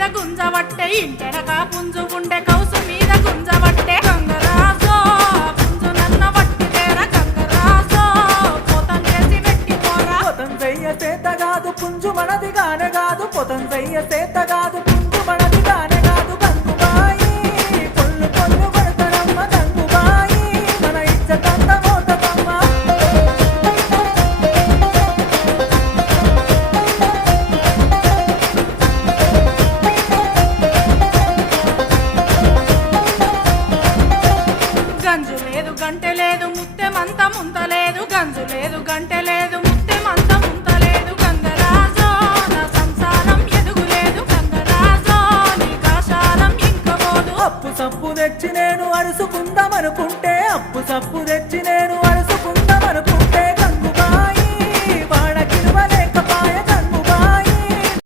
మీద గుంజవట్టే ఇంటెనక పుంజు గుండె కౌసు మీద గుంజవట్టే గంగరాజో పుంజు నన్న వట్టి గంగరాజో పోతం చేసి పెట్టి పోరా. పొతం చెయ్య చేత కాదు పుంజు మనది గానే కాదు పొతం చెయ్య చేత కాదు లేదు గంటె లేదు ముత్తెమంత ముంత లేదు గంజు లేదు గంటె లేదు ముత్తెమంత ముంత లేదు గంగరాజో నా సంసారం ఎదుగులేదు గంగరాజో నీ కాశాలం ఇంకపోదు అప్పు సప్పు తెచ్చి నేను అరుసుకుందామనుకుంటే అప్పు సప్పు తెచ్చి నేను